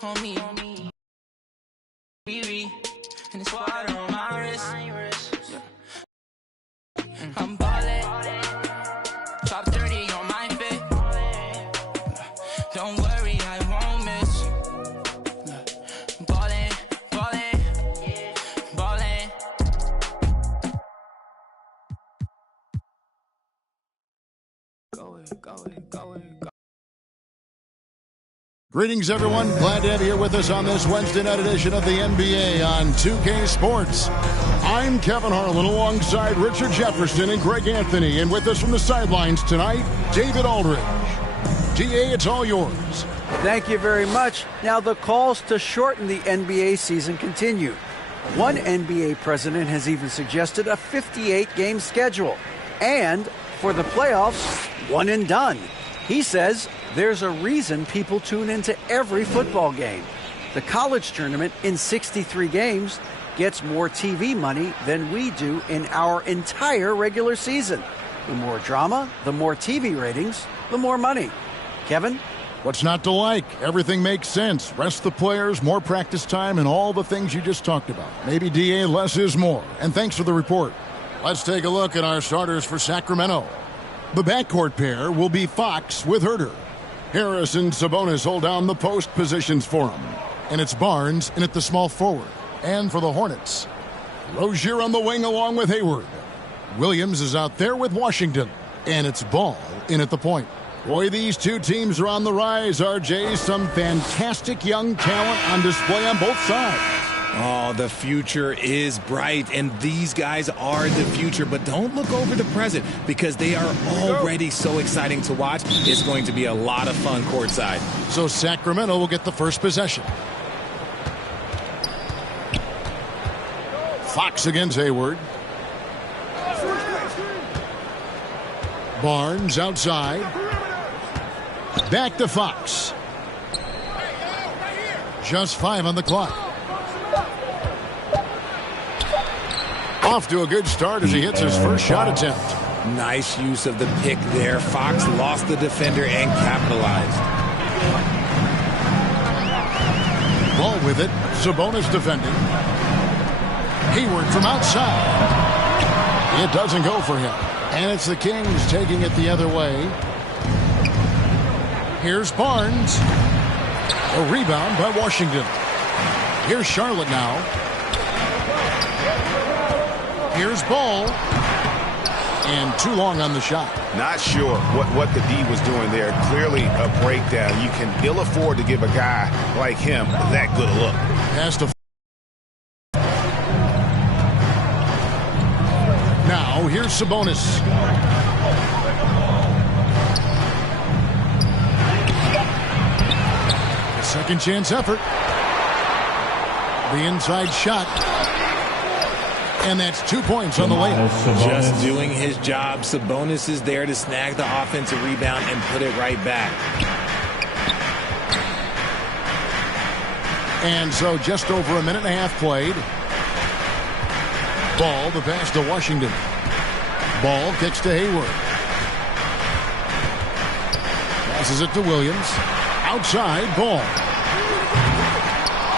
Homie, BB, and it's water on my wrist. I'm ballin', top 30 on my fit. Don't worry, I won't miss. Ballin', ballin', ballin'. Go it, go it, go it, go. Greetings, everyone. Glad to have you here with us on this Wednesday night edition of the NBA on 2K Sports. I'm Kevin Harlan alongside Richard Jefferson and Greg Anthony. And with us from the sidelines tonight, David Aldridge. GA, it's all yours. Thank you very much. Now, the calls to shorten the NBA season continue. One NBA president has even suggested a 58-game schedule. And for the playoffs, one and done. He says there's a reason people tune into every football game. The college tournament in 63 games gets more TV money than we do in our entire regular season. The more drama, the more TV ratings, the more money. Kevin? What's not to like? Everything makes sense. Rest the players, more practice time, and all the things you just talked about. Maybe DA, less is more. And thanks for the report. Let's take a look at our starters for Sacramento. The backcourt pair will be Fox with Herter. Harris and Sabonis hold down the post positions for him. And it's Barnes in at the small forward. And for the Hornets, Rozier on the wing along with Hayward. Williams is out there with Washington. And it's Ball in at the point. Boy, these two teams are on the rise, RJ. Some fantastic young talent on display on both sides. Oh, the future is bright, and these guys are the future. But don't look over the present, because they are already so exciting to watch. It's going to be a lot of fun courtside. So Sacramento will get the first possession. Fox against Hayward. Barnes outside. Back to Fox. Just 5 on the clock. Off to a good start as he hits his first shot attempt. Nice use of the pick there. Fox lost the defender and capitalized. Ball with it. Sabonis defending. Hayward from outside. It doesn't go for him. And it's the Kings taking it the other way. Here's Barnes. A rebound by Washington. Here's Charlotte now. Here's Ball. And too long on the shot. Not sure what the D was doing there. Clearly a breakdown. You can ill afford to give a guy like him that good a look. Has to. Now here's Sabonis. A second chance effort. The inside shot. And that's 2 points on the layup. Just doing his job. Sabonis is there to snag the offensive rebound and put it right back. And so just over a minute and a half played. Ball, the pass to Washington. Ball kicks to Hayward. Passes it to Williams. Outside, Ball.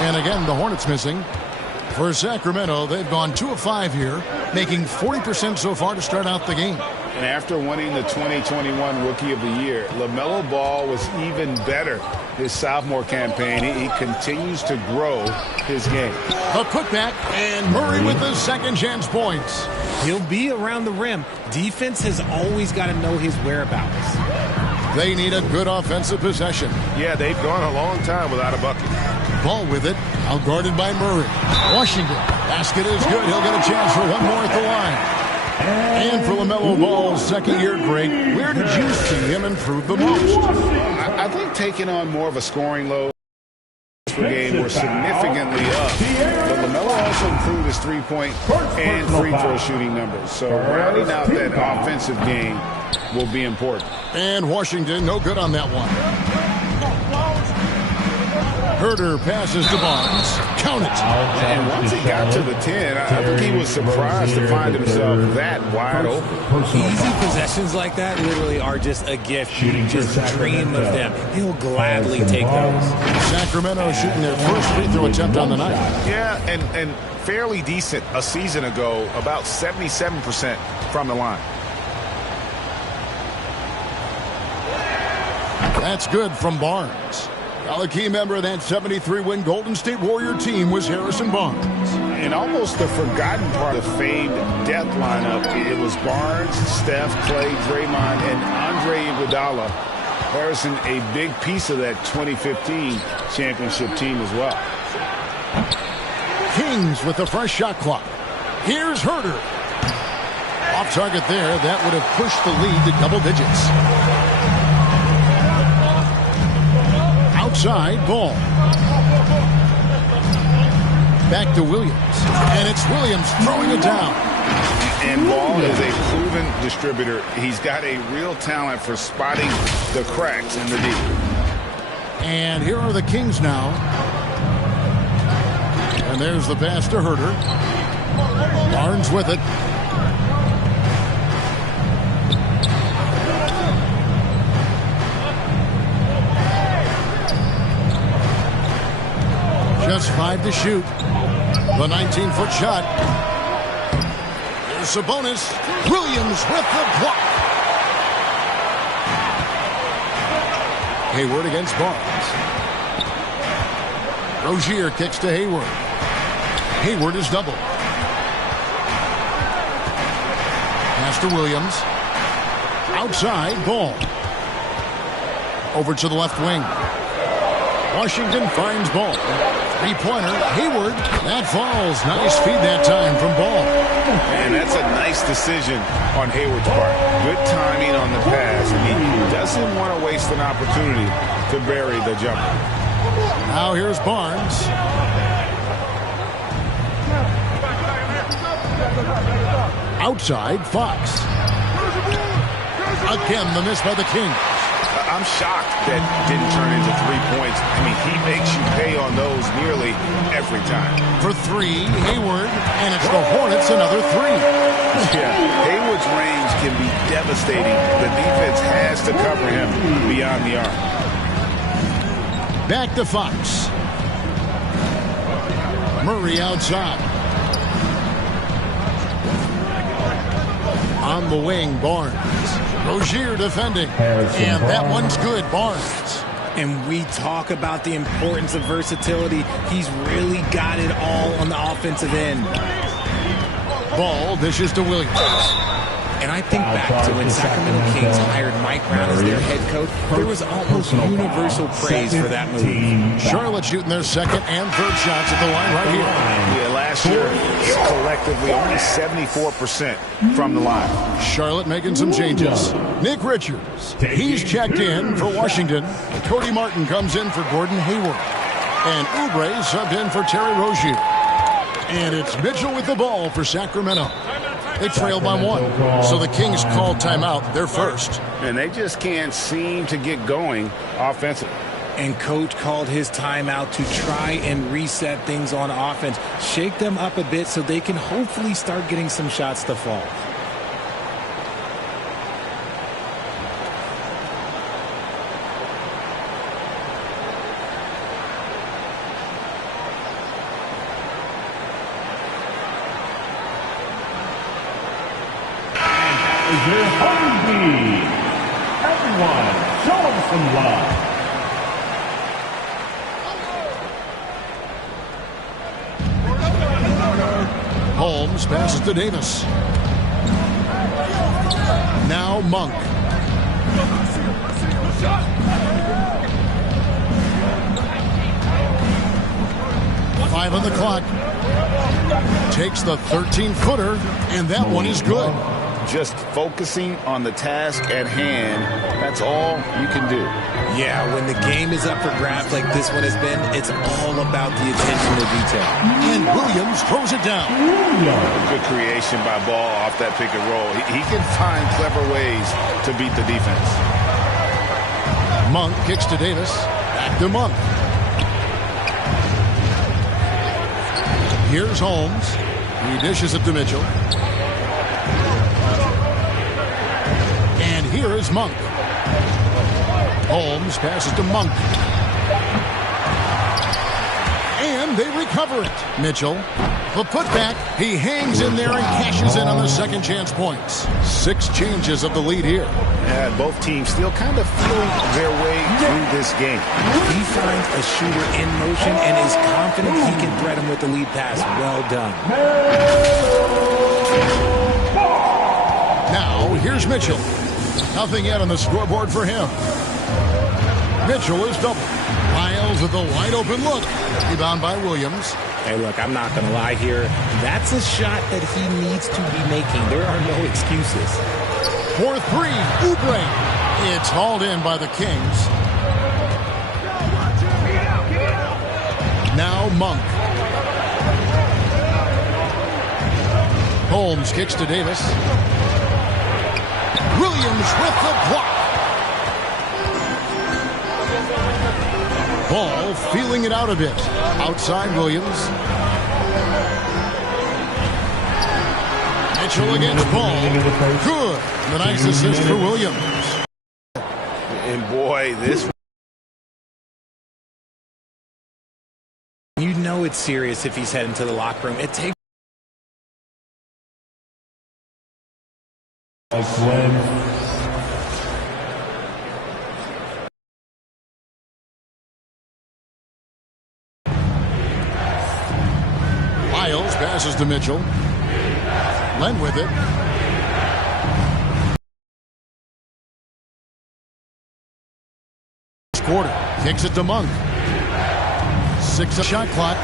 And again, the Hornets missing. For Sacramento, they've gone 2 of 5 here, making 40% so far to start out the game. And after winning the 2021 Rookie of the Year, LaMelo Ball was even better his sophomore campaign. He continues to grow his game. A putback, and Murray with the second chance points. He'll be around the rim. Defense has always got to know his whereabouts. They need a good offensive possession. Yeah, they've gone a long time without a bucket. Ball with it, outguarded by Murray. Washington, basket is good. He'll get a chance for one more at the line. And for LaMelo Ball's second year, Greg, where did you see him improve the most? I think taking on more of a scoring load per game were significantly up. But LaMelo also improved his three-point and free throw shooting numbers. So rounding out that offensive game will be important. And Washington, no good on that one. Herder passes to Barnes. Count it. And once he got to the 10, I think he was surprised to find himself that wide open. Easy possessions like that literally are just a gift. You just dream of them. He'll gladly take those. Sacramento shooting their first free throw attempt on the night. Yeah, and fairly decent a season ago, about 77% from the line. That's good from Barnes. Well, a key member of that 73-win Golden State Warrior team was Harrison Barnes. And almost the forgotten part of the famed death lineup, it was Barnes, Steph, Clay, Draymond, and Andre Iguodala. Harrison, a big piece of that 2015 championship team as well. Kings with a fresh shot clock. Here's Herder. Off target there. That would have pushed the lead to double digits. Outside ball. Back to Williams. And it's Williams throwing it down. And Ball is a proven distributor. He's got a real talent for spotting the cracks in the D. And here are the Kings now. And there's the pass to Herder. Barnes with it. Just 5 to shoot. The 19-foot shot. Here's Sabonis. Williams with the block. Hayward against Barnes. Rozier kicks to Hayward. Hayward is doubled. Pass to Williams. Outside, Ball. Over to the left wing. Washington finds Ball. Three-pointer, Hayward. That falls. Nice feed that time from Ball. And that's a nice decision on Hayward's part. Good timing on the pass. He doesn't want to waste an opportunity to bury the jumper. Now here's Barnes. Outside, Fox. Again, the miss by the Kings. I'm shocked that didn't turn into 3 points. I mean, he makes you pay on those nearly every time. For three, Hayward, and it's the Hornets another three. Yeah, Hayward's range can be devastating. The defense has to cover him beyond the arc. Back to Fox. Murray outside. On the wing, Barnes. Rozier defending. And that one's good, Barnes. And we talk about the importance of versatility. He's really got it all on the offensive end. Ball dishes to Williams. And I think back to when Sacramento Kings hired Mike Brown as their head coach, there was almost universal praise for that move. Charlotte shooting their second and third shots at the line right here. Yeah, last year, collectively, only 74% from the line. Charlotte making some changes. Nick Richards, he's checked in for Washington. Cody Martin comes in for Gordon Hayward. And Oubre subbed in for Terry Rozier. And it's Mitchell with the ball for Sacramento. They trail by one. So the Kings called timeout. They're first. And they just can't seem to get going offensively. And coach called his timeout to try and reset things on offense. Shake them up a bit so they can hopefully start getting some shots to fall. Everyone, show him some love. Holmes passes to Davis. Now Monk. Five on the clock. Takes the 13-footer, and that one is good. Just focusing on the task at hand, that's all you can do. Yeah, when the game is up for grabs like this one has been, it's all about the attention to detail. And Williams throws it down. Good creation by Ball off that pick and roll. He can find clever ways to beat the defense. Monk kicks to Davis. Back to Monk. Here's Holmes. He dishes it to Mitchell. And here is Monk. Holmes passes to Monk. And they recover it. Mitchell, the putback. He hangs in there and cashes in on the second chance points. 6 changes of the lead here. Yeah, both teams still kind of feeling their way through this game. He finds a shooter in motion and is confident he can thread him with the lead pass. Well done. Now, here's Mitchell. Nothing yet on the scoreboard for him. Mitchell is double. Miles with a wide open look. Rebound by Williams. Hey, look, I'm not going to lie here. That's a shot that he needs to be making. There are no excuses. For 3, Oubre. It's hauled in by the Kings. Now Monk. Holmes kicks to Davis. Williams with the block. Ball feeling it out a bit. Outside Williams. Mitchell against Ball. Good. The nice assist for Williams. And boy, this... You know it's serious if he's heading to the locker room. It takes... Miles passes to Mitchell. Len with it. Quarter. Kicks it to Monk. 6 shot clock.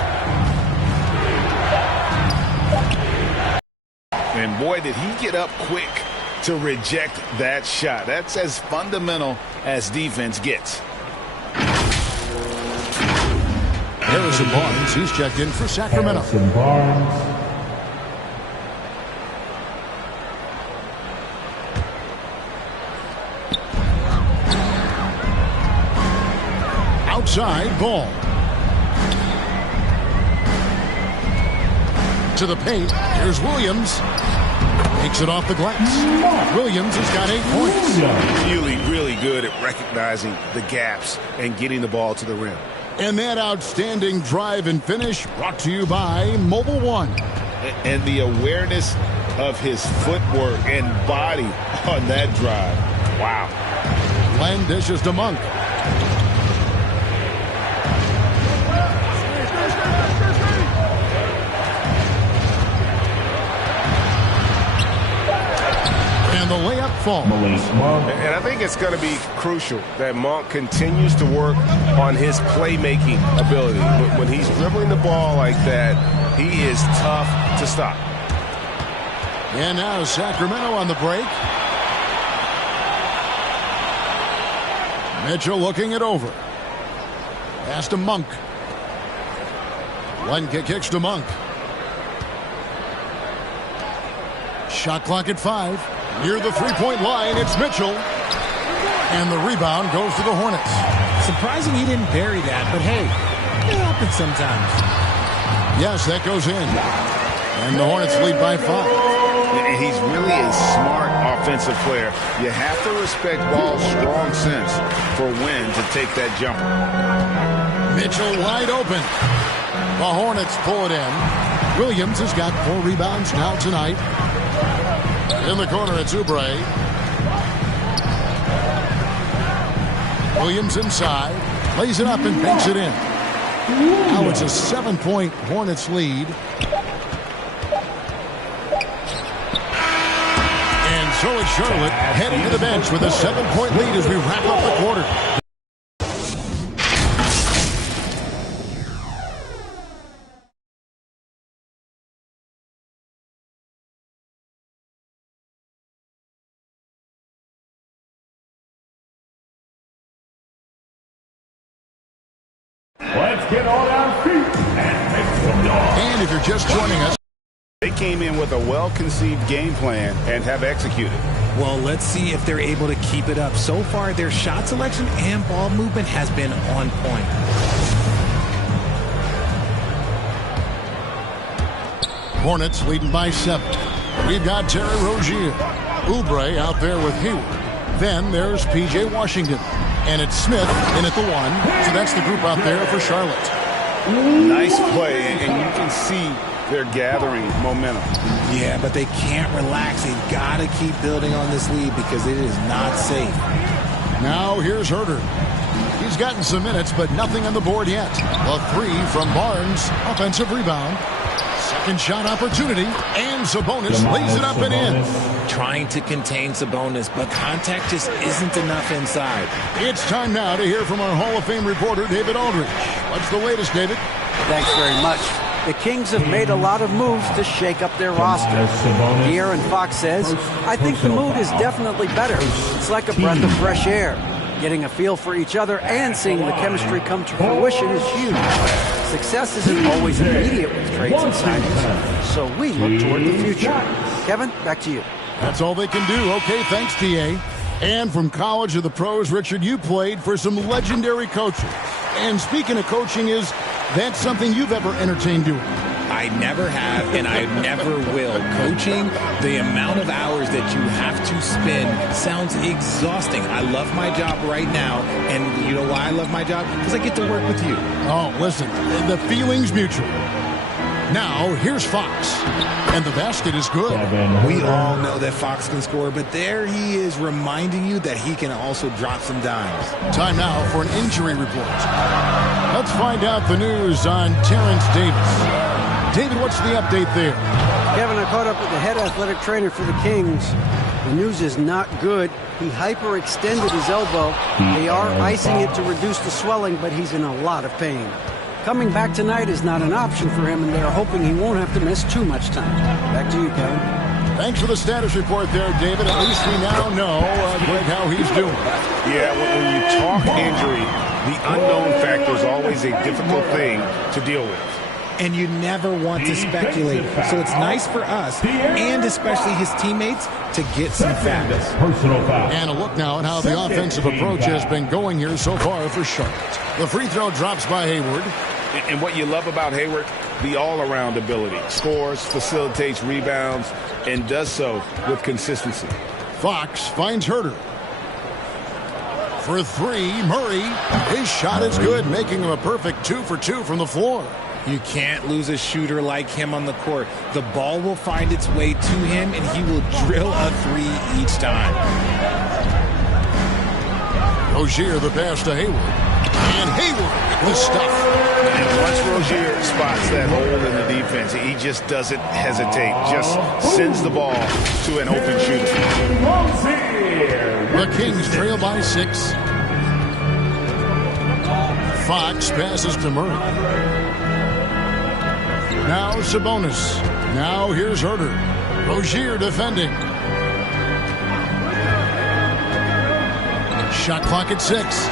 And boy, did he get up quick to reject that shot. That's as fundamental as defense gets. Harrison Barnes, he's checked in for Sacramento. Harrison Barnes. Outside Ball. To the paint. Here's Williams. Takes it off the glass. Williams has got 8 points. Really, really good at recognizing the gaps and getting the ball to the rim. And that outstanding drive and finish brought to you by Mobile One. And the awareness of his footwork and body on that drive. Wow. Len dishes to Monk. And the layup falls. And I think it's going to be crucial that Monk continues to work on his playmaking ability. When he's dribbling the ball like that, he is tough to stop. And now Sacramento on the break. Mitchell looking it over. Pass to Monk. Lenke kicks to Monk. Shot clock at 5. Near the three-point line, it's Mitchell. And the rebound goes to the Hornets. Surprising he didn't bury that, but hey, it happens sometimes. Yes, that goes in. And the Hornets lead by 5. He's really a smart offensive player. You have to respect Ball's strong sense for when to take that jumper. Mitchell wide open. The Hornets pull it in. Williams has got 4 rebounds now tonight. In the corner, it's Oubre. Williams inside. Lays it up and banks it in. Now it's a 7-point Hornets lead. And so is Charlotte heading to the bench with a 7-point lead as we wrap up the quarter. Let's get on our feet and make some noise. And if you're just joining us, they came in with a well-conceived game plan and have executed. Well, let's see if they're able to keep it up. So far, their shot selection and ball movement has been on point. Hornets leading by 7. We've got Terry Rozier. Oubre out there with Hayward. Then there's P.J. Washington. And it's Smith in at the 1. So that's the group out there for Charlotte. Nice play, and you can see they're gathering momentum. Yeah, but they can't relax. They've got to keep building on this lead because it is not safe. Now here's Herter. He's gotten some minutes, but nothing on the board yet. A 3 from Barnes. Offensive rebound. Second shot opportunity. And Sabonis lays it up and in. Trying to contain Sabonis, but contact just isn't enough inside. It's time now to hear from our Hall of Fame reporter, David Aldridge. What's the latest, David? Thanks very much. The Kings have made a lot of moves to shake up their roster. De'Aaron Fox says, I think the mood is definitely better. It's like a breath of fresh air. Getting a feel for each other and seeing the chemistry come to fruition is huge. Success isn't always immediate with trades and signings, so we look toward the future. Kevin, back to you. That's all they can do. Okay, thanks, D.A. And from college to the pros, Richard, you played for some legendary coaches. And speaking of coaching, is that something you've ever entertained doing? I never have, and I never will. Coaching, the amount of hours that you have to spend sounds exhausting. I love my job right now, and you know why I love my job? Because I get to work with you. Oh, listen, the feeling's mutual. Now, here's Fox, and the basket is good. We all know that Fox can score, but there he is reminding you that he can also drop some dimes. Time now for an injury report. Let's find out the news on Terrence Davis. David, what's the update there? Kevin, I caught up with the head athletic trainer for the Kings. The news is not good. He hyperextended his elbow. They are icing it to reduce the swelling, but he's in a lot of pain. Coming back tonight is not an option for him, and they're hoping he won't have to miss too much time. Back to you, Kevin. Thanks for the status report there, David. At least we now know, Greg, how he's doing. Yeah, when you talk injury, the unknown factor is always a difficult thing to deal with. And you never want to speculate. So it's nice for us, and especially his teammates, to get some facts. And a look now at how the offensive approach has been going here so far for Charlotte. The free throw drops by Hayward. And what you love about Hayward, the all-around ability. Scores, facilitates rebounds, and does so with consistency. Fox finds Herter. For 3, Murray. His shot is good, making him a perfect 2 for 2 from the floor. You can't lose a shooter like him on the court. The ball will find its way to him, and he will drill a 3 each time. Rozier the pass to Hayward. And Hayward with the stuff. And once Rozier spots that hole in the defense, he just doesn't hesitate. Just sends the ball to an open shooter. The Kings trail by 6. Fox passes to Murray. Now Sabonis. Now here's Herter. Rozier defending. Shot clock at 6.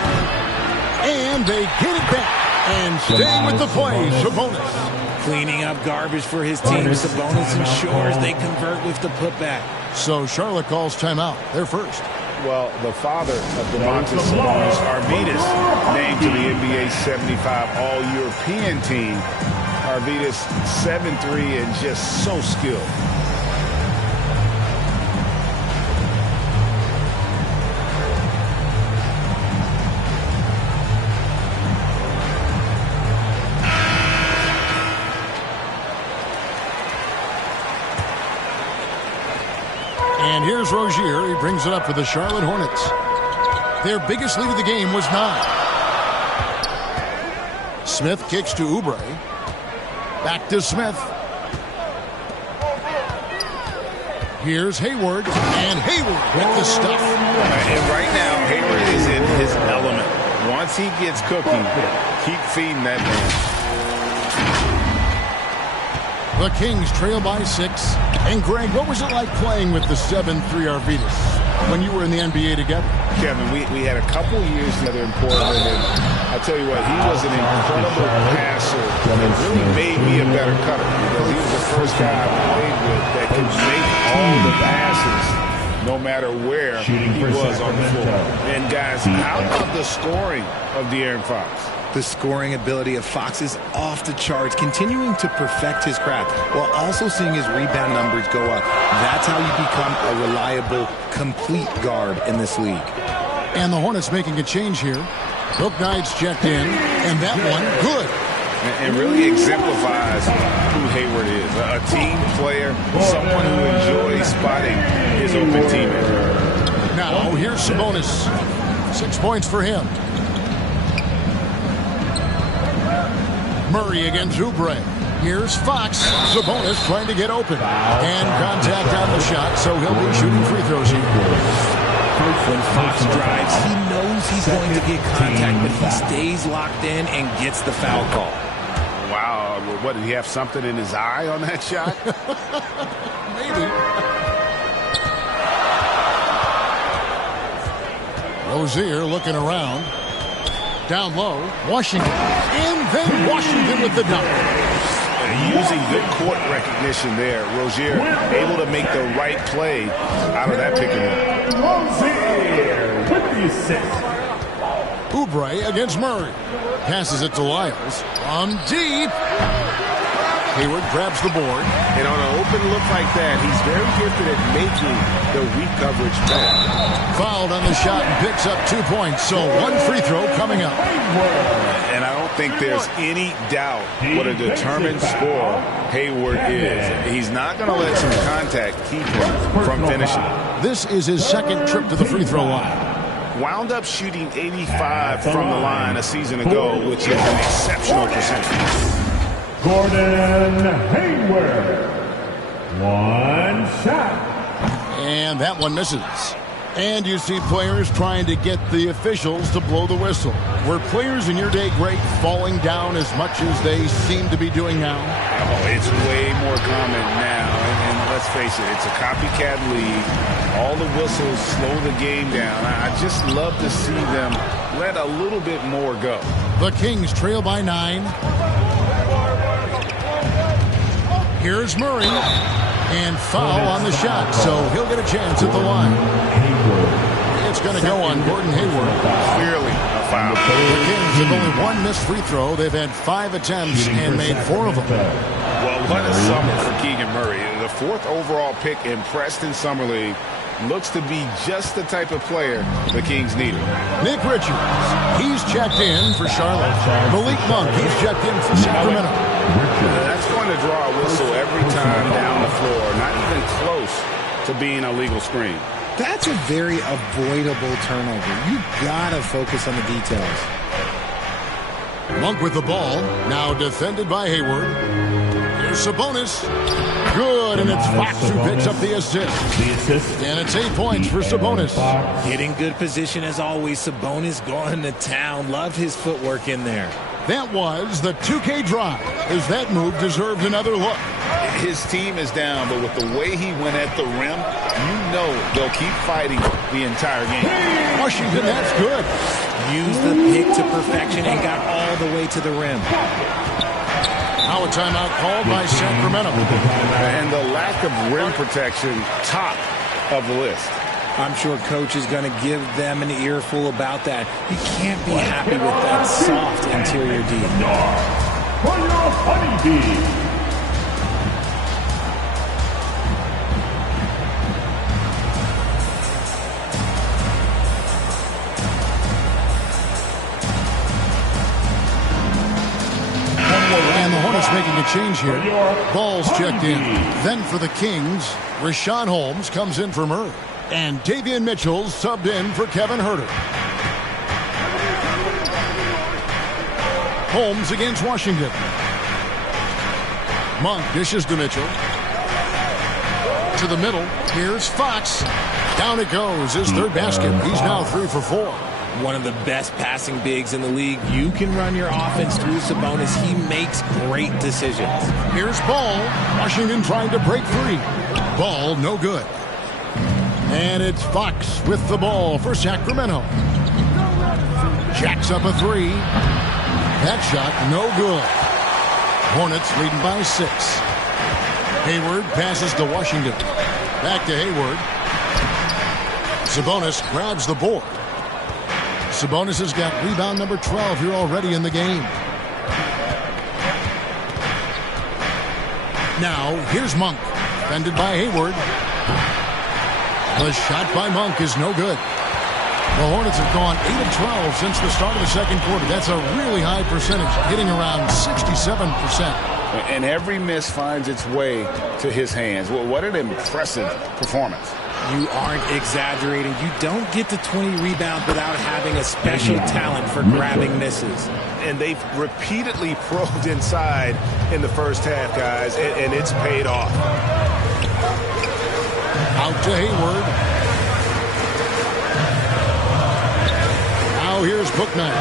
And they get it back. And stay with the play, Sabonis. Cleaning up garbage for his team. Sabonis ensures they convert with the putback. So Charlotte calls timeout. They're first. Well, the father of Domantas Sabonis, Arvydas, named to the NBA 75 All-European team. Arvydas 7'3" and just so skilled. And here's Rozier. He brings it up for the Charlotte Hornets. Their biggest lead of the game was 9. Smith kicks to Oubre. Back to Smith. Here's Hayward. And Hayward with the stuff. And right now, Hayward is in his element. Once he gets cooking, keep feeding that man. The Kings trail by 6. And Greg, what was it like playing with the 7'3" Arvydas when you were in the NBA together? Kevin, we had a couple years together in Portland, and I tell you what, he was an incredible passer that really made me a better cutter because he was the first guy I played with that could make all the passes no matter where he was on the floor. And guys, how about the scoring of De'Aaron Fox? The scoring ability of Fox is off the charts, continuing to perfect his craft while also seeing his rebound numbers go up. That's how you become a reliable, complete guard in this league. And the Hornets making a change here. Hook Knight's checked in, and that one good. And really exemplifies who Hayward is. A team player, someone who enjoys spotting his open teammate. Now, here's Sabonis. 6 points for him. Murray against Oubre. Here's Fox. Sabonis trying to get open. And contact on the shot, so he'll be shooting free throws here. When Fox drives, he knows he's going to get contact, but he stays locked in and gets the foul call. Wow, what, did he have something in his eye on that shot? Maybe. Rozier looking around. Down low, Washington. And then Washington with the dunk. Using good court recognition there. Rozier able to make the right play out of that pick and roll. Rozier with the assist. Oubre against Murray. Passes it to Lyles. On deep. Hayward grabs the board. And on an open look like that, he's very gifted at making the weak coverage play. Fouled on the shot and picks up 2 points. So one free throw coming up. And I don't think there's any doubt what a determined scorer Hayward is. He's not going to let some contact keep him from finishing. This is his second trip to the free throw line. Wound up shooting 85 from the line a season ago, which is an exceptional percentage. Gordon Hayward. One shot. And that one misses. And you see players trying to get the officials to blow the whistle. Were players in your day great falling down as much as they seem to be doing now? Oh, it's way more common now. And let's face it, it's a copycat league. All the whistles slow the game down. I just love to see them let a little bit more go. The Kings trail by 9. Here's Murray. And foul on the shot, so he'll get a chance at the line. It's going to go on Gordon Hayward. Clearly a foul. The Kings have only one missed free throw. They've had 5 attempts and made 4 of them. Well, what a summer for Keegan Murray. The 4th overall pick in Preston Summer League. Looks to be just the type of player the Kings needed. Nick Richards, he's checked in for Charlotte. Malik Monk, he's checked in for Sacramento. That's going to draw a whistle every time down the floor. Not even close to being a legal screen. That's a very avoidable turnover. You gotta focus on the details. Monk with the ball, now defended by Hayward. Here's Sabonis. Good, and it's Fox who picks up the assist. And it's 8 points for Sabonis. Getting good position as always. Sabonis going to town. Love his footwork in there. That was the 2K drive, as that move deserved another look. His team is down, but with the way he went at the rim, you know they'll keep fighting the entire game. Washington, that's good. Used the pick to perfection and got all the way to the rim. Now a timeout called by Sacramento. And the lack of rim protection, top of the list. I'm sure coach is going to give them an earful about that. You can't be happy with that soft interior D. For your honeybee. And the Hornets making a change here. Ball's checked in. Then for the Kings, Rashawn Holmes comes in for Murray. And Davion Mitchell subbed in for Kevin Huerter. Holmes against Washington. Monk dishes to Mitchell. To the middle. Here's Fox. Down it goes. His third basket. He's now 3 for 4. One of the best passing bigs in the league. You can run your offense through Sabonis. He makes great decisions. Here's Ball. Washington trying to break free. Ball no good. And it's Fox with the ball for Sacramento. Jacks up a 3. That shot no good. Hornets leading by 6. Hayward passes to Washington. Back to Hayward. Sabonis grabs the board. Sabonis has got rebound number 12 here already in the game. Now, here's Monk. Defended by Hayward. The shot by Monk is no good. The Hornets have gone 8 of 12 since the start of the second quarter. That's a really high percentage, hitting around 67%. And every miss finds its way to his hands. Well, what an impressive performance. You aren't exaggerating. You don't get to 20 rebounds without having a special talent for grabbing misses. And they've repeatedly probed inside in the first half, guys, and it's paid off. Out to Hayward. Now here's Bouknight.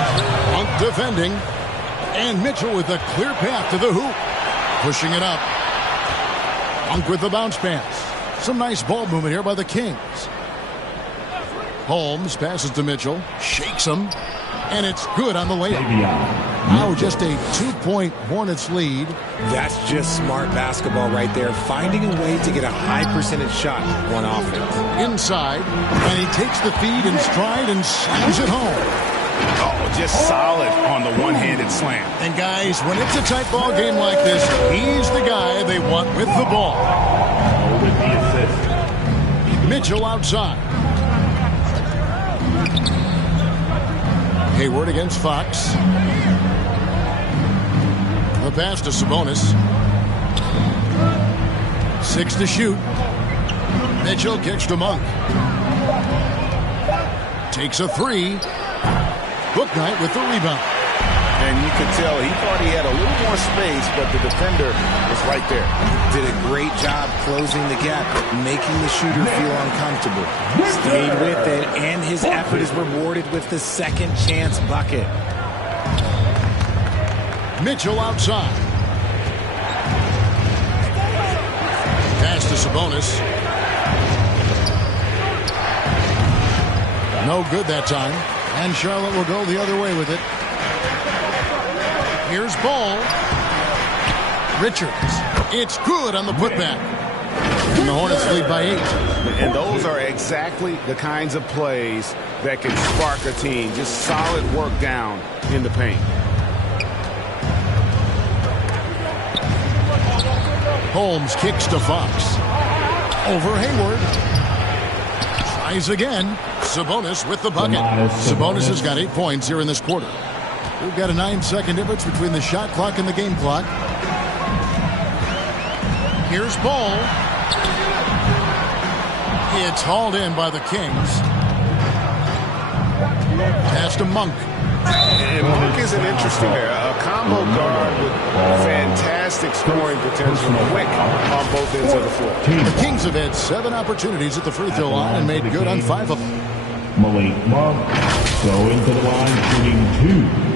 Monk defending. And Mitchell with a clear path to the hoop. Pushing it up. Monk with the bounce pass. Some nice ball movement here by the Kings. Holmes passes to Mitchell. Shakes him. And it's good on the layup. Now just a 2-point Hornets lead. That's just smart basketball right there. Finding a way to get a high percentage shot on offense. Inside. And he takes the feed in stride and slams it home. Oh, just solid on the one-handed slam. And guys, when it's a tight ball game like this, he's the guy they want with the ball. With the assist. Mitchell outside. Hayward against Fox. The pass to Sabonis. 6 to shoot. Mitchell kicks to Monk. Takes a 3. Bouknight with the rebound. And you could tell he thought he had a little more space, but the defender was right there. Did a great job closing the gap, making the shooter feel uncomfortable. Stayed with it, and his effort is rewarded with the second chance bucket. Mitchell outside. Pass to Sabonis. No good that time. And Charlotte will go the other way with it. Here's Ball. Richards. It's good on the putback. And the Hornets lead by 8. And those are exactly the kinds of plays that can spark a team. Just solid work down in the paint. Holmes kicks to Fox. Over Hayward. Tries again. Sabonis with the bucket. Sabonis has got 8 points here in this quarter. We've got a 9-second difference between the shot clock and the game clock. Here's Ball. It's hauled in by the Kings. Pass to Monk. And Monk is an interesting pair. A combo guard with fantastic scoring potential. Quick on both ends of the floor. The Kings have had 7 opportunities at the free throw line and made good on 5 of them. Malik Monk going to the line, shooting 2.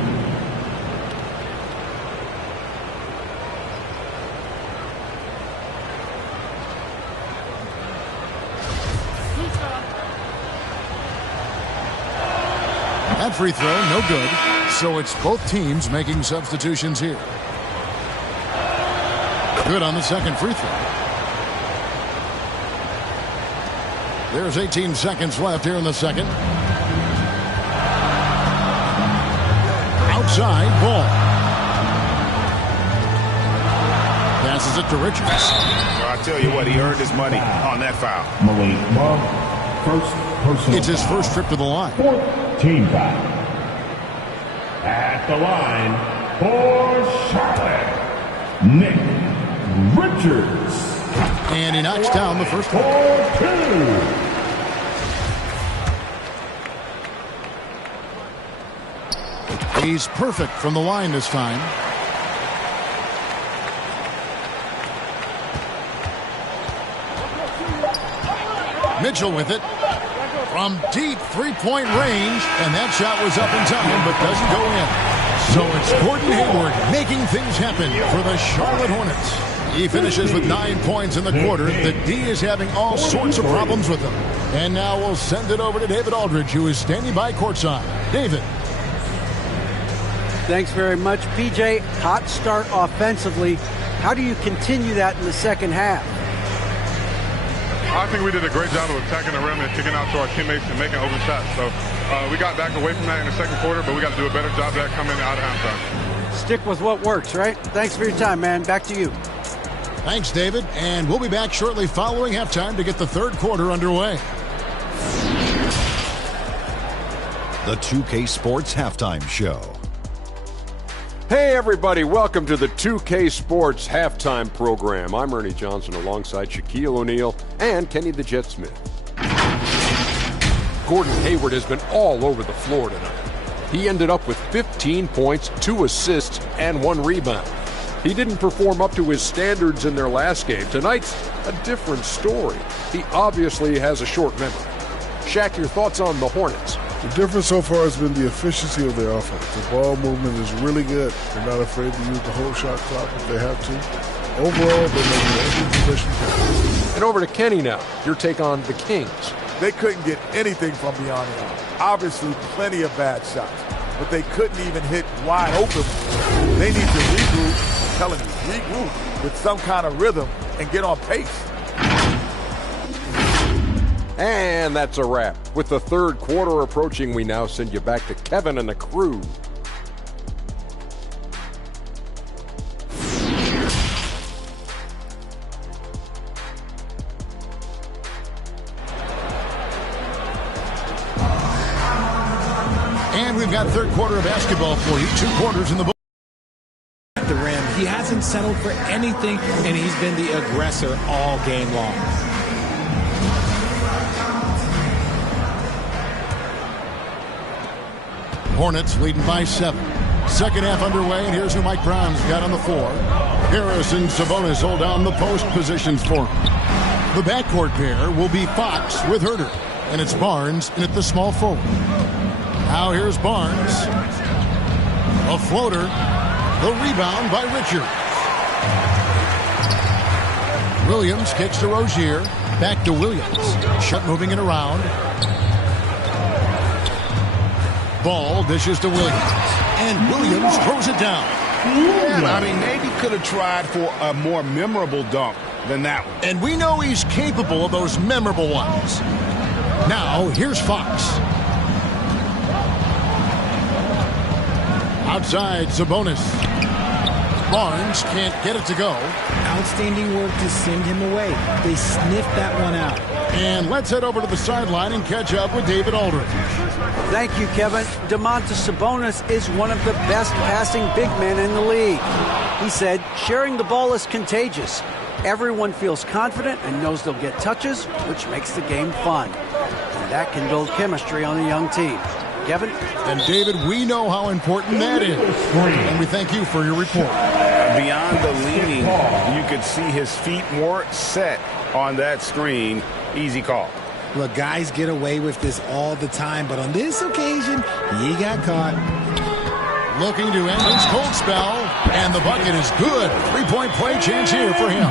That free throw, no good. So it's both teams making substitutions here. Good on the second free throw. There's 18 seconds left here in the second. Outside, Ball. Passes it to Richards. I'll tell you what, he earned his money on that foul. Malik Monk, first personal It's his foul. first trip to the line. 4th team foul. At the line for Charlotte, Nick Richards. And he knocks down the first one. 4-2. He's perfect from the line this time. Mitchell with it. From deep three-point range. And that shot was up in time, but doesn't go in. So it's Gordon Hayward making things happen for the Charlotte Hornets. He finishes with 9 points in the quarter. The D is having all sorts of problems with him. And now we'll send it over to David Aldridge, who is standing by courtside. David. Thanks very much, PJ. Hot start offensively. How do you continue that in the second half? I think we did a great job of attacking the rim and kicking out to our teammates and making open shots. So we got back away from that in the second quarter, but we got to do a better job of that coming out of halftime. Stick with what works, right? Thanks for your time, man. Back to you. Thanks, David. And we'll be back shortly following halftime to get the third quarter underway. The 2K Sports Halftime Show. Hey everybody, welcome to the 2K Sports Halftime Program. I'm Ernie Johnson alongside Shaquille O'Neal and Kenny the Jet Smith. Gordon Hayward has been all over the floor tonight. He ended up with 15 points, 2 assists, and 1 rebound. He didn't perform up to his standards in their last game. Tonight's a different story. He obviously has a short memory. Shaq, your thoughts on the Hornets? The difference so far has been the efficiency of their offense. The ball movement is really good. They're not afraid to use the whole shot clock if they have to. Overall, they're making every possession count. And over to Kenny now. Your take on the Kings. They couldn't get anything from beyond the arc. Obviously, plenty of bad shots, but they couldn't even hit wide open. They need to regroup. I'm telling you, regroup with some kind of rhythm and get on pace. And that's a wrap. With the third quarter approaching, we now send you back to Kevin and the crew. And we've got third quarter of basketball for you. 2 quarters in the book. At the rim, he hasn't settled for anything, and he's been the aggressor all game long. Hornets leading by 7. Second half underway, and here's who Mike Brown's got on the floor. Harris and Sabonis hold down the post positions for him. The backcourt pair will be Fox with Herter, and it's Barnes in at the small forward. Now here's Barnes. A floater. The rebound by Richards. Williams kicks to Rozier. Back to Williams. Shot moving it around. Ball dishes to Williams. And Williams throws it down. Yeah, I mean, maybe could have tried for a more memorable dunk than that one. And we know he's capable of those memorable ones. Now, here's Fox. Outside, Sabonis. Barnes can't get it to go. Outstanding work to send him away. They sniffed that one out. And let's head over to the sideline and catch up with David Aldridge. Thank you, Kevin. Domantas Sabonis is one of the best passing big men in the league. He said, sharing the ball is contagious. Everyone feels confident and knows they'll get touches, which makes the game fun. And that can build chemistry on a young team. Kevin? And David, we know how important that is. And we thank you for your report. Beyond the leaning, you could see his feet more set on that screen. Easy call. Look, guys get away with this all the time, but on this occasion, he got caught. Looking to end his cold spell, and the bucket is good. 3-point play chance here for him.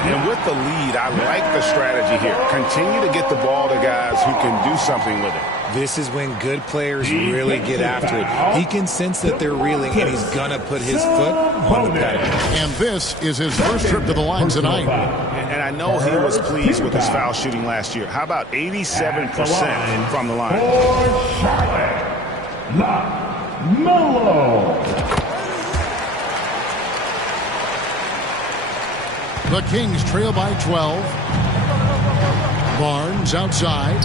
And with the lead, I like the strategy here. Continue to get the ball to guys who can do something with it. This is when good players really get after it. He can sense that they're reeling, and he's going to put his foot on the pedal. And this is his first trip to the line tonight. And I know he was pleased with his foul shooting last year. How about 87% from the line? For Charlotte, Melo. The Kings trail by 12. Barnes outside.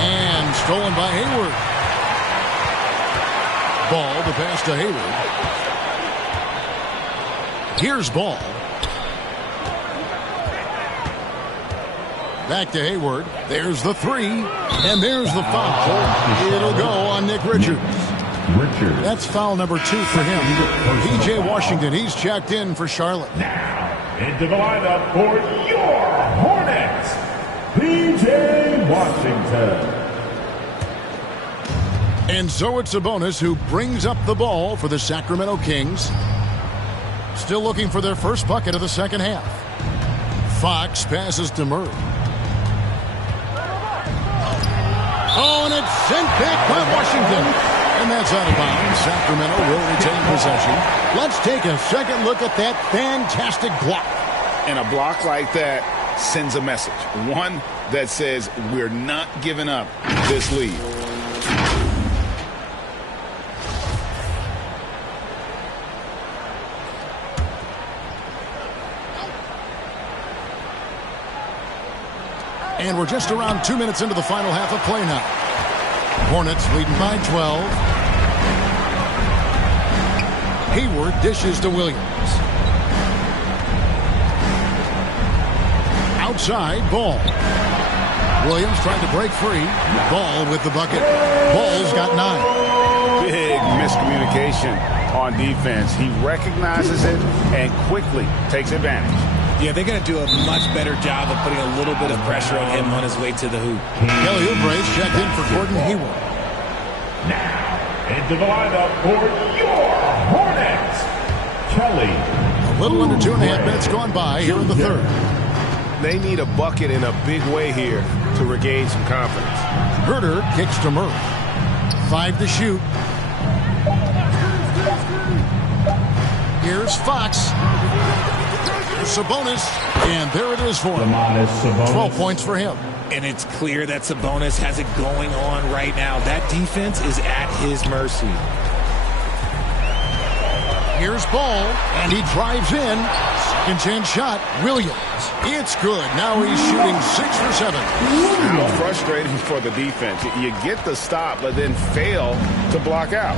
And stolen by Hayward. Ball, the pass to Hayward. Here's Ball. Back to Hayward. There's the 3. And there's the foul. It'll go on Nick Richards. That's foul number 2 for him. P.J. Washington, he's checked in for Charlotte. Now, into the lineup for your Hornets, P.J. Washington. And so it's Sabonis who brings up the ball for the Sacramento Kings. Still looking for their first bucket of the second half. Fox passes to Murray. Oh, and it's sent back by Washington. And that's out of bounds. Sacramento will retain possession. Let's take a second look at that fantastic block. And a block like that sends a message. One that says we're not giving up this lead. And we're just around 2 minutes into the final half of play now. Hornets leading by 12. Hayward dishes to Williams. Outside, Ball. Williams trying to break free. Ball with the bucket. Ball's got 9. Big miscommunication on defense. He recognizes it and quickly takes advantage. Yeah, they're going to do a much better job of putting a little bit of pressure on him on his way to the hoop. Kelly Oubre's checked in for Gordon Hayward. Now, into the lineup for your Hornets, Kelly. A little under 2.5 minutes gone by here in the third. They need a bucket in a big way here to regain some confidence. Herter kicks to Murray. 5 to shoot. Here's Fox. Sabonis, and there it is for him. 12 points for him. And it's clear that Sabonis has it going on right now. That defense is at his mercy. Here's Ball, and he drives in. Second chance shot, Williams. It's good. Now he's shooting 6 for 7. How frustrating for the defense. You get the stop, but then fail to block out.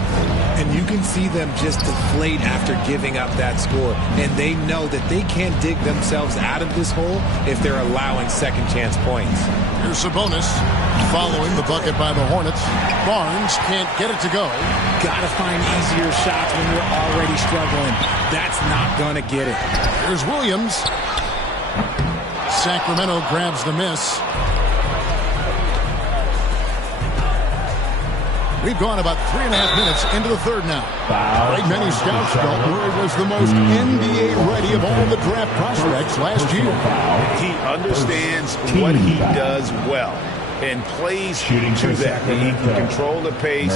And you can see them just deflate after giving up that score. And they know that they can't dig themselves out of this hole if they're allowing second chance points. Here's Sabonis following the bucket by the Hornets. Barnes can't get it to go. Got to find easier shots when you're already struggling. That's not going to get it. Here's Williams. Sacramento grabs the miss. We've gone about 3.5 minutes into the third now. Right, many scouts felt Murray was the most NBA-ready of all the draft prospects last year. He understands what he does well and plays to that. He can control the pace.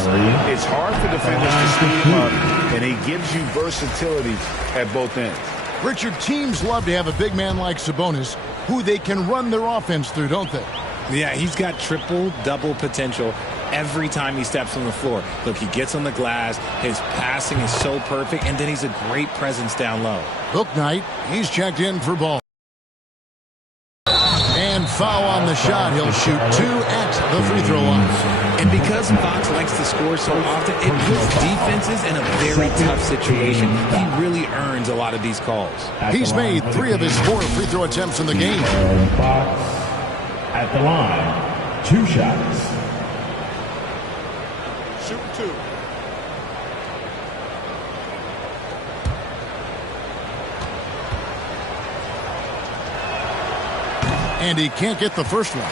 It's hard for defenders to speed him up, and he gives you versatility at both ends. Richard, teams love to have a big man like Sabonis who they can run their offense through, don't they? Yeah, he's got triple-double potential every time he steps on the floor. Look, he gets on the glass, his passing is so perfect, and then he's a great presence down low. Bouknight, he's checked in for Ball. And foul on the shot. He'll shoot 2 at the free throw line. And because Fox likes to score so often, it puts defenses in a very tough situation. He really earns a lot of these calls. He's made 3 of his 4 free throw attempts in the game. Fox at the line, 2 shots. Shoot 2. And he can't get the first one.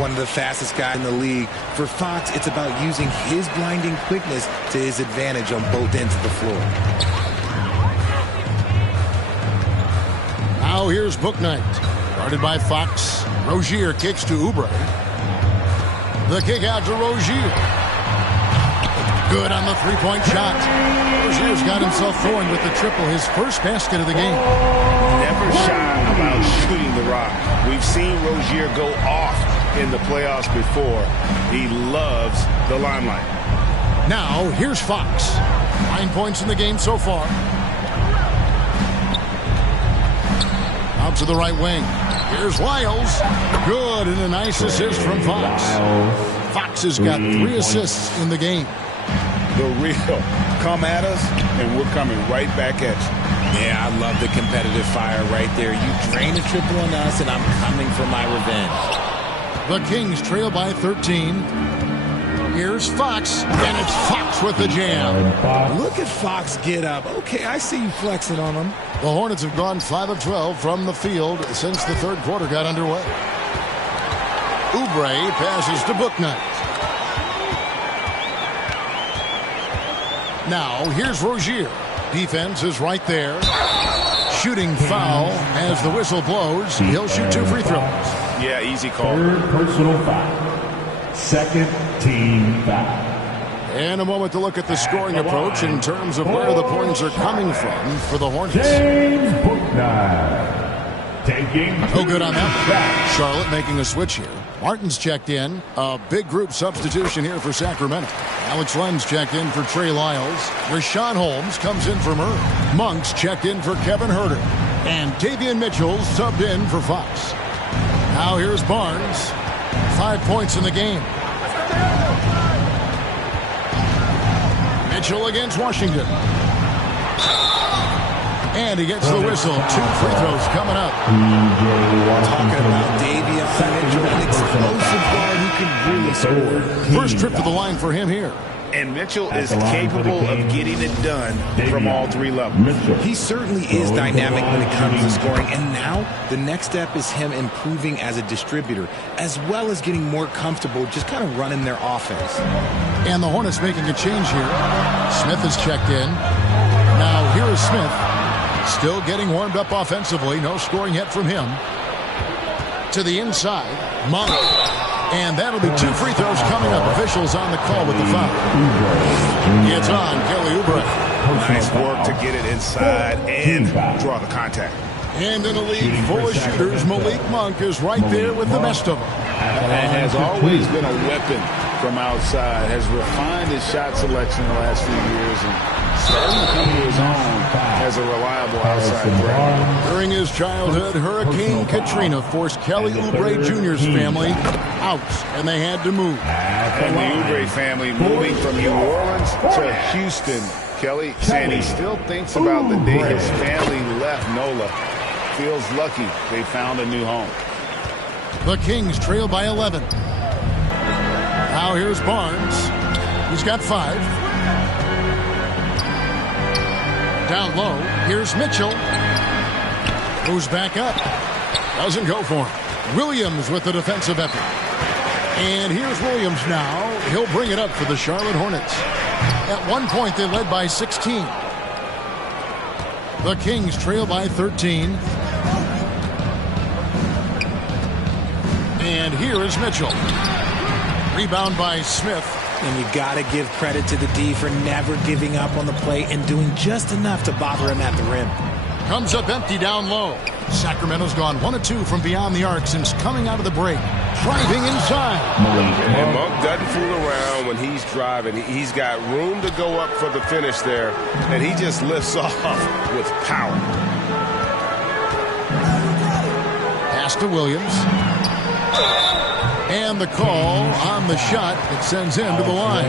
One of the fastest guys in the league. For Fox, it's about using his blinding quickness to his advantage on both ends of the floor. Now here's Bouknight. Guarded by Fox. Rozier kicks to Oubre. The kick out to Rozier. Good on the three-point shot. Rozier's got himself going with the triple, his first basket of the game. Never shy about shooting the rock. We've seen Rozier go off in the playoffs before. He loves the limelight. Now, here's Fox. 9 points in the game so far. Out to the right wing. Here's Wiles. Good, and a nice assist from Fox. Fox has got 3 assists in the game. The real. Come at us, and we're coming right back at you. Yeah, I love the competitive fire right there. You drain a triple on us, and I'm coming for my revenge. The Kings trail by 13. Here's Fox, and it's Fox with the jam. Look at Fox get up. Okay, I see you flexing on him. The Hornets have gone 5 of 12 from the field since the third quarter got underway. Oubre passes to Bouknight. Now, here's Rozier. Defense is right there. Shooting foul as the whistle blows. He'll shoot 2 free throws. Yeah, easy call. Third personal foul. Second team foul. And a moment to look at the scoring approach in terms of where the points are coming from for the Hornets. James Bouknight. No good on that. Charlotte making a switch here. Martin's checked in. A big group substitution here for Sacramento. Alex Len's checked in for Trey Lyles. Rashawn Holmes comes in for Murray. Monk's checked in for Kevin Huerter. And Davian Mitchell subbed in for Fox. Now here's Barnes. 5 points in the game. Mitchell against Washington. And he gets the whistle. 2 free throws coming up. Talking about Davian Mitchell, an explosive guard who can really score. First trip to the line for him here. And Mitchell is capable of getting it done from all 3 levels. He certainly is dynamic when it comes to scoring. And now the next step is him improving as a distributor, as well as getting more comfortable just kind of running their offense. And the Hornets making a change here. Smith is checked in. Now here is Smith. Still getting warmed up offensively. No scoring yet from him. To the inside. Monk. And that'll be 2 free throws coming up. Officials on the call with the foul. It's on Kelly Oubre. Nice work to get it inside and draw the contact. And in a league full of shooters, Malik Monk is right there with the best of them. And has always been a weapon from outside. Has refined his shot selection in the last few years and starting to come to his own as a reliable outside threat. During his childhood, Hurricane Katrina forced Kelly Oubre Jr.'s family out, and they had to move. And the Oubre family moving from New Orleans to Houston. Kelly saying he still thinks about the day his family left NOLA. Feels lucky they found a new home. The Kings trail by 11. Now here's Barnes. He's got 5. Down low, here's Mitchell. Moves back up. Doesn't go for him. Williams with the defensive effort. And here's Williams now. He'll bring it up for the Charlotte Hornets. At one point, they led by 16. The Kings trail by 13. And here is Mitchell. Rebound by Smith. And you got to give credit to the D for never giving up on the play and doing just enough to bother him at the rim. Comes up empty down low. Sacramento's gone 1 of 2 from beyond the arc since coming out of the break. Driving inside. And Monk doesn't fool around when he's driving. He's got room to go up for the finish there, and he just lifts off with power. Pass to Williams. And the call on the shot that sends him to the line.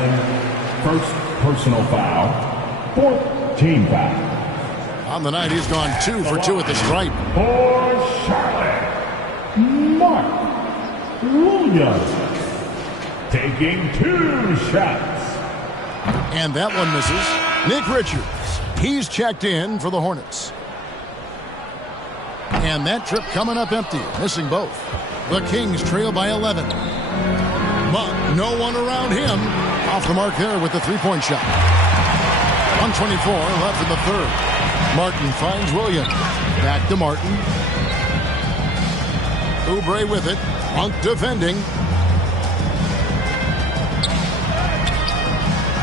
First personal foul. 4th team foul. On the night, he's gone 2 for 2 at the stripe. For Charlotte, Mark Williams. Taking 2 shots. And that one misses. Nick Richards. He's checked in for the Hornets. And that trip coming up empty. Missing both. The Kings trail by 11. Monk, no one around him. Off the mark there with the 3-point shot. 1:24 left in the third. Martin finds Williams. Back to Martin. Oubre with it. Monk defending.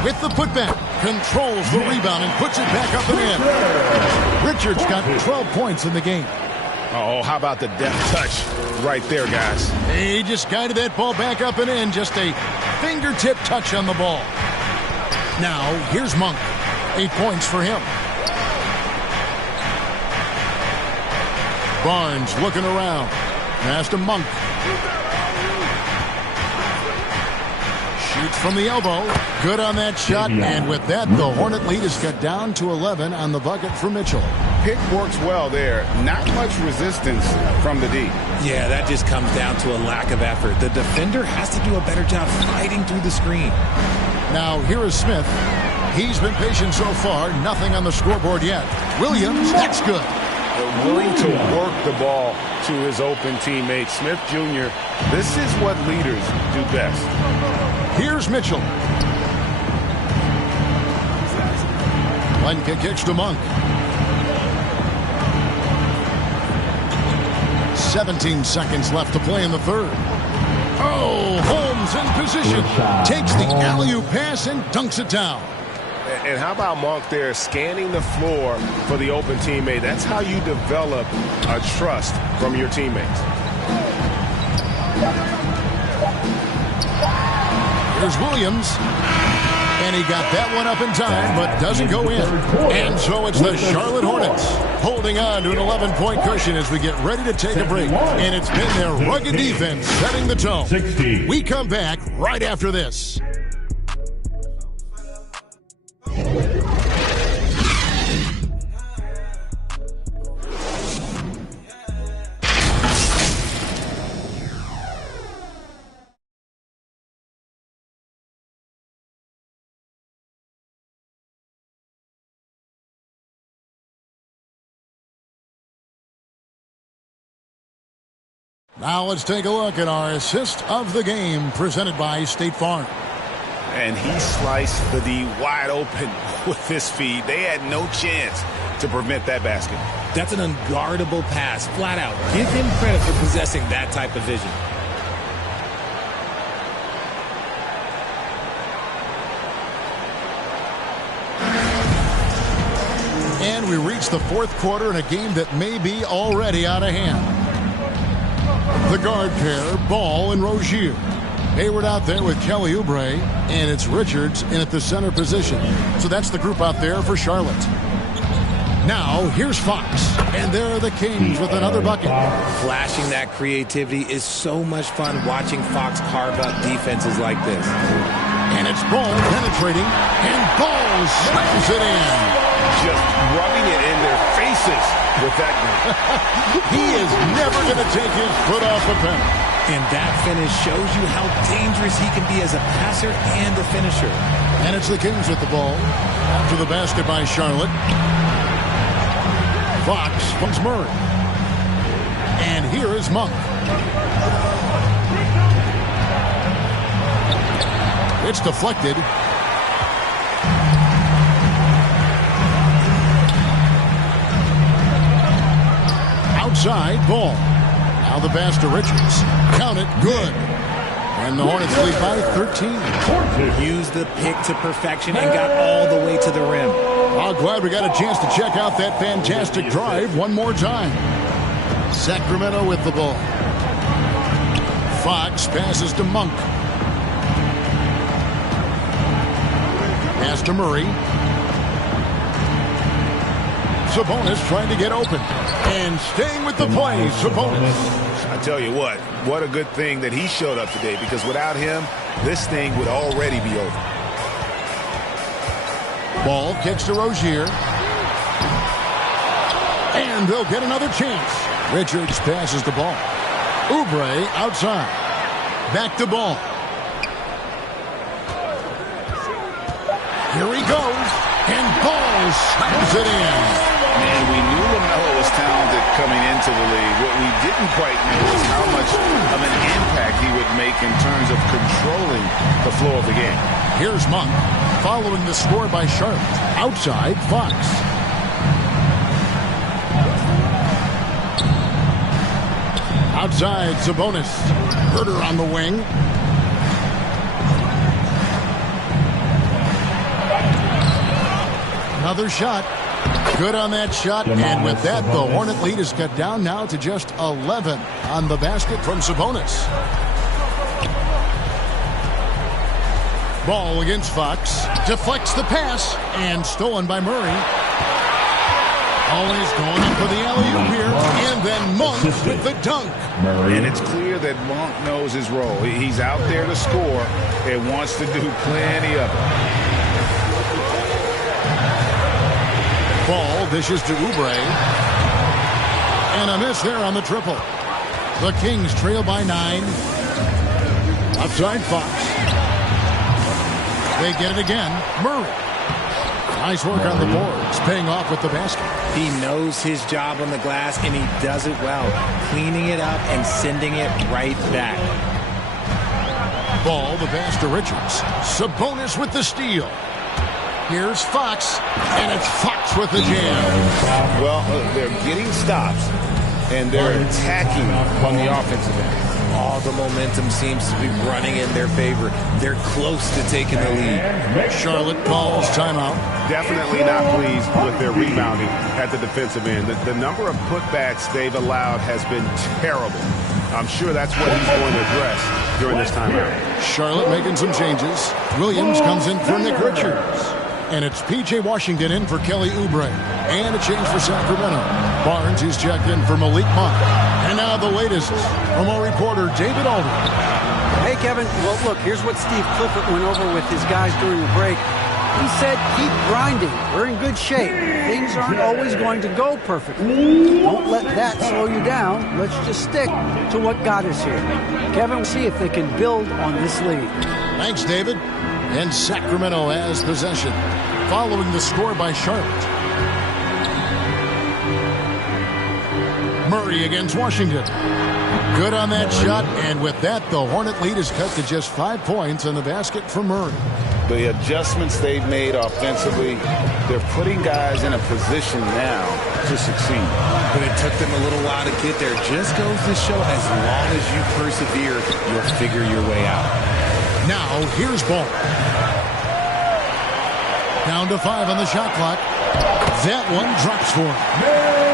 With the putback. Controls the rebound and puts it back up and in. Richards got 12 points in the game. Oh, how about the deft touch right there, guys? He just guided that ball back up and in. Just a fingertip touch on the ball. Now, here's Monk. 8 points for him. Barnes looking around. Pass to Monk. Shoots from the elbow. Good on that shot. And with that, the Hornet lead is cut down to 11 on the bucket for Mitchell. Pick works well there. Not much resistance from the D. Yeah, that just comes down to a lack of effort. The defender has to do a better job fighting through the screen. Now, here is Smith. He's been patient so far. Nothing on the scoreboard yet. Williams, that's good. Willing to work the ball to his open teammate. Smith Jr., this is what leaders do best. Here's Mitchell. Lenka kicks to Monk. 17 seconds left to play in the third. Oh, Holmes Williams in position. Takes the alley-oop pass and dunks it down. And how about Monk there scanning the floor for the open teammate? That's how you develop a trust from your teammates. Here's Williams. And he got that one up in time, but doesn't go in. And so it's the Charlotte Hornets holding on to an 11-point cushion as we get ready to take a break. And it's been their rugged defense setting the tone. We come back right after this. Now let's take a look at our assist of the game presented by State Farm. And he sliced the D wide open with his feed. They had no chance to prevent that basket. That's an unguardable pass, flat out. Give him credit for possessing that type of vision. And we reach the fourth quarter in a game that may be already out of hand. The guard pair, Ball and Rozier. Hayward out there with Kelly Oubre, and it's Richards in at the center position. So that's the group out there for Charlotte. Now, here's Fox, and there are the Kings with another bucket. Flashing that creativity is so much fun watching Fox carve up defenses like this. And it's Ball penetrating, and Ball slams it in. Just rubbing it in their faces with that gun. He is never going to take his foot off the penalty. And that finish shows you how dangerous he can be as a passer and a finisher. And it's the Kings with the ball. To the basket by Charlotte. Fox finds Murray. And here is Monk. It's deflected. Outside, Ball. Now the pass to Richards. Count it, good. And the Hornets lead by 13. Used the pick to perfection and got all the way to the rim. Oh, glad we got a chance to check out that fantastic drive one more time. Sacramento with the ball. Fox passes to Monk. Pass to Murray. Sabonis trying to get open. And staying with the play, Sabonis. I tell you what a good thing that he showed up today, because without him, this thing would already be over. Ball kicks to Rozier. And they'll get another chance. Richards passes the ball. Oubre outside. Back to Ball. Here he goes. And Ball slams it in. Man, we knew LaMelo was talented coming into the league. What we didn't quite know was how much of an impact he would make in terms of controlling the flow of the game. Here's Monk, following the score by Charlotte. Outside, Fox. Outside, Sabonis. Herter on the wing. Another shot. Good on that shot, and with that, the Hornet lead is cut down now to just 11 on the basket from Sabonis. Ball against Fox, deflects the pass, and stolen by Murray. Always going in for the alley-oop here, and then Monk with the dunk. And it's clear that Monk knows his role. He's out there to score and wants to do plenty of it. Ball dishes to Oubre. And a miss there on the triple. The Kings trail by 9. Outside Fox. They get it again. Murray. Nice work on the boards. Paying off with the basket. He knows his job on the glass, and he does it well. Cleaning it up and sending it right back. Ball, the pass to Richards. Sabonis with the steal. Here's Fox, and it's Fox with the jam. Well, they're getting stops, and they're attacking on the offensive end. all the momentum seems to be running in their favor. They're close to taking the lead. Charlotte calls timeout. Definitely not pleased with their rebounding at the defensive end. The number of putbacks they've allowed has been terrible. I'm sure that's what he's going to address during this timeout. Charlotte making some changes. Williams comes in for Nick Richards. And it's P.J. Washington in for Kelly Oubre. And a change for Sacramento. Barnes is checked in for Malik Monk. And now the latest from our reporter, David Aldridge. Hey, Kevin. Well, look, here's what Steve Clifford went over with his guys during the break. He said, keep grinding. We're in good shape. Things aren't always going to go perfectly. Don't let that slow you down. Let's just stick to what got us here. Kevin, we'll see if they can build on this lead. Thanks, David. And Sacramento has possession, following the score by Charlotte. Murray against Washington. Good on that shot, and with that, the Hornet lead is cut to just 5 points on the basket for Murray. The adjustments they've made offensively, they're putting guys in a position now to succeed. But it took them a little while to get there. Just goes to show, as long as you persevere, you'll figure your way out. Now, here's Ball. Down to 5 on the shot clock. That one drops for him.